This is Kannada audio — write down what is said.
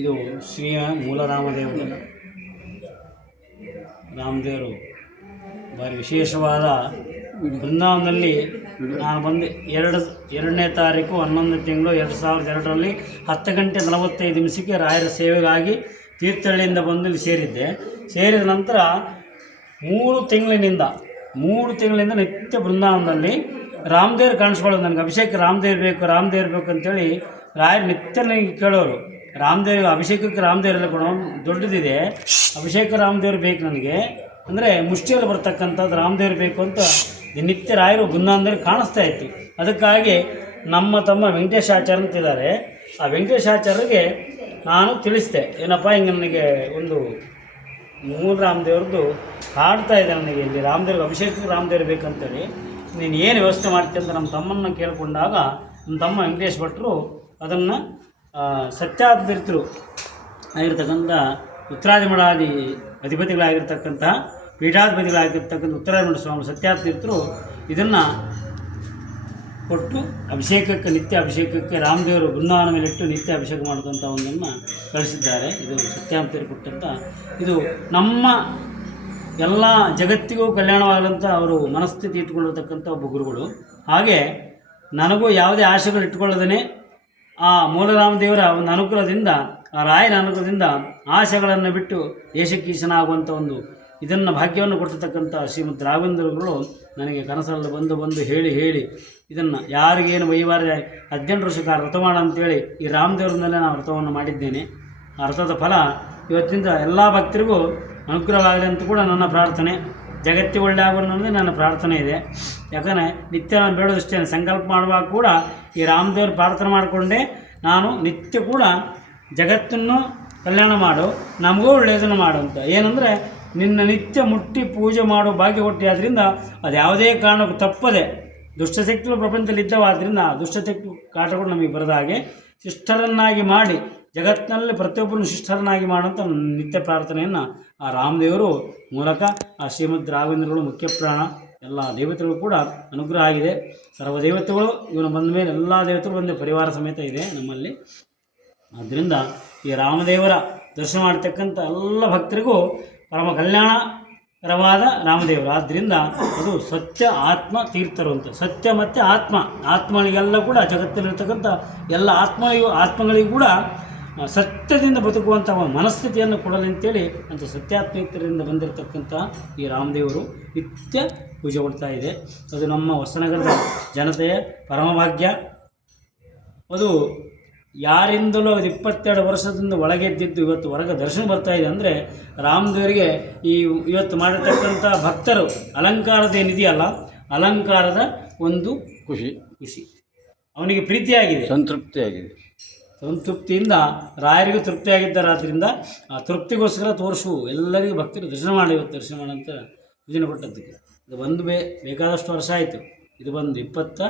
ಇದು ಶ್ರೀಯ ಮೂಲರಾಮದೇವರು ರಾಮದೇವರು. ಭಾರಿ ವಿಶೇಷವಾದ ಬೃಂದಾವನದಲ್ಲಿ ನಾನು ಬಂದು ಎರಡು, ಎರಡನೇ ತಾರೀಕು ಹನ್ನೊಂದನೇ ತಿಂಗಳು ಎರಡು ಸಾವಿರದ ಎರಡರಲ್ಲಿ ಹತ್ತು ಗಂಟೆ ನಲವತ್ತೈದು ನಿಮಿಷಕ್ಕೆ ರಾಯರ ಸೇವೆಗಾಗಿ ತೀರ್ಥಹಳ್ಳಿಯಿಂದ ಬಂದು ಸೇರಿದ್ದೆ. ಸೇರಿದ ನಂತರ ಮೂರು ತಿಂಗಳಿನಿಂದ, ಮೂರು ತಿಂಗಳಿಂದ ನಿತ್ಯ ಬೃಂದಾವನದಲ್ಲಿ ರಾಮದೇವ್ರು ಕಾಣಿಸ್ಕೊಳ್ಳೋದು ನನಗೆ. ಅಭಿಷೇಕ ರಾಮದೇವ್ರು ಬೇಕು ರಾಮದೇವ್ರು ಬೇಕು ಅಂತೇಳಿ ರಾಯರು ನಿತ್ಯ ಕೇಳೋರು. ರಾಮದೇವ್, ಅಭಿಷೇಕಕ್ಕೆ ರಾಮದೇವರೆಲ್ಲ ಕೊಡೋ ದೊಡ್ಡದಿದೆ. ಅಭಿಷೇಕ ರಾಮದೇವ್ರು ಬೇಕು ನನಗೆ. ಅಂದರೆ ಮುಷ್ಟಿಯಲ್ಲಿ ಬರ್ತಕ್ಕಂಥದ್ದು ರಾಮದೇವ್ರು ಬೇಕು ಅಂತ ನಿತ್ಯ ರಾಯರು ಬೃಂದಾವನದಲ್ಲಿ ಕಾಣಿಸ್ತಾ ಇತ್ತು. ಅದಕ್ಕಾಗಿ ನಮ್ಮ ತಮ್ಮ ವೆಂಕಟೇಶ್ ಆಚಾರ್ಯ ಅಂತಿದ್ದಾರೆ ಆ ವೆಂಕಟೇಶ್ ಆಚಾರ್ಯರಿಗೆ ನಾನು ತಿಳಿಸಿದೆ, ಏನಪ್ಪ ಹಿಂಗೆ ನನಗೆ ಒಂದು ಮೂರು ರಾಮದೇವ್ರದ್ದು ಹಾಡ್ತಾ ಇದೆ ನನಗೆ. ಇಲ್ಲಿ ರಾಮದೇವ್ರಿಗೆ ಅಭಿಷೇಕಕ್ಕೆ ರಾಮದೇವ್ರು ಬೇಕಂತೇಳಿ ನೀನು ಏನು ವ್ಯವಸ್ಥೆ ಮಾಡ್ತೀಯ ಅಂತ ನಮ್ಮ ತಮ್ಮನ್ನ ಕೇಳಿಕೊಂಡಾಗ ನಮ್ಮ ತಮ್ಮ ವೆಂಕಟೇಶ್ ಭಟ್ರು ಅದನ್ನು ಸತ್ಯಾತೀರ್ಥರು ಆಗಿರ್ತಕ್ಕಂಥ ಉತ್ತರಾದಿಮಠಾದಿ ಅಧಿಪತಿಗಳಾಗಿರ್ತಕ್ಕಂತಹ ಪೀಠಾಧಿಪತಿಗಳಾಗಿರ್ತಕ್ಕಂಥ ಉತ್ತರಾದಿಮಠ ಸ್ವಾಮಿ ಸತ್ಯಾತೀರ್ಥರು ಇದನ್ನು ಕೊಟ್ಟು ಅಭಿಷೇಕಕ್ಕೆ, ನಿತ್ಯ ಅಭಿಷೇಕಕ್ಕೆ ರಾಮದೇವರು ಬೃಂದಾವನ ಮೇಲಿಟ್ಟು ನಿತ್ಯ ಅಭಿಷೇಕ ಮಾಡಿದಂಥ ಒಂದನ್ನು ಕಳಿಸಿದ್ದಾರೆ. ಇದು ಸತ್ಯಾಂತರು ಕೊಟ್ಟಂಥ ಇದು ನಮ್ಮ ಎಲ್ಲ ಜಗತ್ತಿಗೂ ಕಲ್ಯಾಣವಾಗಲಂತ ಅವರು ಮನಸ್ಥಿತಿ ಇಟ್ಕೊಂಡಿರ್ತಕ್ಕಂಥ ಒಬ್ಬ ಗುರುಗಳು. ಹಾಗೆ ನನಗೂ ಯಾವುದೇ ಆಶೆಗಳು ಇಟ್ಕೊಳ್ಳದೇ ಆ ಮೂಲರಾಮದೇವರ ಒಂದು ಅನುಗ್ರಹದಿಂದ, ಆ ರಾಯನ ಅನುಗ್ರಹದಿಂದ ಆಶೆಗಳನ್ನು ಬಿಟ್ಟು ದೇಶಕ್ಕೀಶನಾಗುವಂಥ ಒಂದು ಇದನ್ನು ಭಾಗ್ಯವನ್ನು ಕೊಡ್ತಕ್ಕಂಥ ಶ್ರೀಮದ್ ರಾಘವೇಂದ್ರಗಳು ನನಗೆ ಕನಸಲ್ಲಿ ಬಂದು ಬಂದು ಹೇಳಿ ಹೇಳಿ ಇದನ್ನು ಯಾರಿಗೇನು ವೈವಾರ್ಯ ಹದಿನೆಂಟು ವರ್ಷಕ್ಕೆ ವ್ರತ ಮಾಡ ಅಂತೇಳಿ ಈ ರಾಮದೇವ್ರ ಮೇಲೆ ನಾನು ವ್ರತವನ್ನು ಮಾಡಿದ್ದೇನೆ. ಆ ವ್ರತದ ಫಲ ಇವತ್ತಿಂದ ಎಲ್ಲ ಭಕ್ತರಿಗೂ ಅನುಗ್ರಹವಾಗಲಿ ಅಂತ ಕೂಡ ನನ್ನ ಪ್ರಾರ್ಥನೆ. ಜಗತ್ತಿ ಒಳ್ಳಾಗೋಣ ಅನ್ನೋದು ನನ್ನ ಪ್ರಾರ್ಥನೆ ಇದೆ. ಯಾಕಂದರೆ ನಿತ್ಯ ನಾನು ಬೇಡೋದಷ್ಟೇ ಸಂಕಲ್ಪ ಮಾಡುವಾಗ ಕೂಡ ಈ ರಾಮದೇವ್ರ ಪ್ರಾರ್ಥನೆ ಮಾಡಿಕೊಂಡೇ. ನಾನು ನಿತ್ಯ ಕೂಡ ಜಗತ್ತನ್ನು ಕಲ್ಯಾಣ ಮಾಡು, ನಮಗೂ ಒಳ್ಳೆಯದನ್ನು ಮಾಡು ಅಂತ. ಏನಂದರೆ ನಿನ್ನ ನಿತ್ಯ ಮುಟ್ಟಿ ಪೂಜೆ ಮಾಡೋ ಭಾಗ್ಯ ಕೊಟ್ಟಿ ಆದ್ದರಿಂದ ಅದು ಯಾವುದೇ ಕಾರಣಕ್ಕೂ ತಪ್ಪದೆ ದುಷ್ಟಶಕ್ತಿಗಳು ಪ್ರಪಂಚದಲ್ಲಿ ಇದ್ದವಾದ್ದರಿಂದ ದುಷ್ಟಶಕ್ತಿ ಕಾಟಗಳು ನಮಗೆ ಬರದ ಹಾಗೆ ಶಿಷ್ಟರನ್ನಾಗಿ ಮಾಡಿ ಜಗತ್ತಿನಲ್ಲಿ ಪ್ರತಿಯೊಬ್ಬರು ಶಿಷ್ಠರನ್ನಾಗಿ ಮಾಡುವಂಥ ನಿತ್ಯ ಪ್ರಾರ್ಥನೆಯನ್ನು ಆ ರಾಮದೇವರು ಮೂಲಕ ಆ ಶ್ರೀಮದ್ ರಾಘವೇಂದ್ರಗಳು ಮುಖ್ಯ ಪ್ರಾಣ, ಎಲ್ಲ ದೇವತೆಗಳು ಕೂಡ ಅನುಗ್ರಹ ಆಗಿದೆ. ಸರ್ವ ದೇವತೆಗಳು, ಇವನು ಬಂದ ಮೇಲೆ ಎಲ್ಲ ದೇವತೆಗಳು ಒಂದೇ ಪರಿವಾರ ಸಮೇತ ಇದೆ ನಮ್ಮಲ್ಲಿ. ಆದ್ದರಿಂದ ಈ ರಾಮದೇವರ ದರ್ಶನ ಮಾಡ್ತಕ್ಕಂಥ ಎಲ್ಲ ಭಕ್ತರಿಗೂ ಪರಮ ಕಲ್ಯಾಣಕರವಾದ ರಾಮದೇವರು. ಆದ್ದರಿಂದ ಅದು ಸತ್ಯ, ಆತ್ಮ, ತೀರ್ಥರು ಅಂತ. ಸತ್ಯ ಮತ್ತು ಆತ್ಮ. ಆತ್ಮಗಳಿಗೆಲ್ಲ ಕೂಡ ಜಗತ್ತಲ್ಲಿರ್ತಕ್ಕಂಥ ಎಲ್ಲ ಆತ್ಮ ಆತ್ಮಗಳಿಗೂ ಕೂಡ ಸತ್ಯದಿಂದ ಬದುಕುವಂಥ ಮನಸ್ಥಿತಿಯನ್ನು ಕೊಡಲಿ ಅಂತೇಳಿ ಅಂತ ಸತ್ಯಾತ್ಮಿಕರಿಂದ ಬಂದಿರತಕ್ಕಂಥ ಈ ರಾಮದೇವರು ನಿತ್ಯ ಪೂಜೆ ಕೊಡ್ತಾ ಇದೆ. ಅದು ನಮ್ಮ ಹೊಸನಗರದ ಜನತೆಯ ಪರಮಭಾಗ್ಯ. ಅದು ಯಾರಿಂದಲೂ ಅದು ಇಪ್ಪತ್ತೆರಡು ವರ್ಷದಿಂದ ಒಳಗೆದ್ದಿದ್ದು ಇವತ್ತು ಹೊರಗೆ ದರ್ಶನ ಬರ್ತಾ ಇದೆ ಅಂದರೆ ರಾಮದೇವರಿಗೆ ಈ ಇವತ್ತು ಮಾಡಿರ್ತಕ್ಕಂಥ ಭಕ್ತರು ಅಲಂಕಾರದ ಏನಿದೆಯಲ್ಲ ಅಲಂಕಾರದ ಒಂದು ಖುಷಿ. ಖುಷಿ. ಅವನಿಗೆ ಪ್ರೀತಿಯಾಗಿದೆ. ಸಂತೃಪ್ತಿಯಾಗಿದೆ. ಸಂತೃಪ್ತಿಯಿಂದ, ರಾಯರಿಗೂ ತೃಪ್ತಿಯಾಗಿದ್ದಾರೆ ಆದ್ದರಿಂದ ಆ ತೃಪ್ತಿಗೋಸ್ಕರ ತೋರಿಸು. ಎಲ್ಲರಿಗೂ ಭಕ್ತರು ದರ್ಶನ ಮಾಡಿ ಇವತ್ತು ದರ್ಶನ ಮಾಡಂತ ಸೂಚನೆ ಕೊಟ್ಟದ್ದಕ್ಕೆ. ಇದು ಬಂದು ಬೇಕಾದಷ್ಟು ವರ್ಷ ಆಯಿತು. ಇದು ಬಂದು ಇಪ್ಪತ್ತ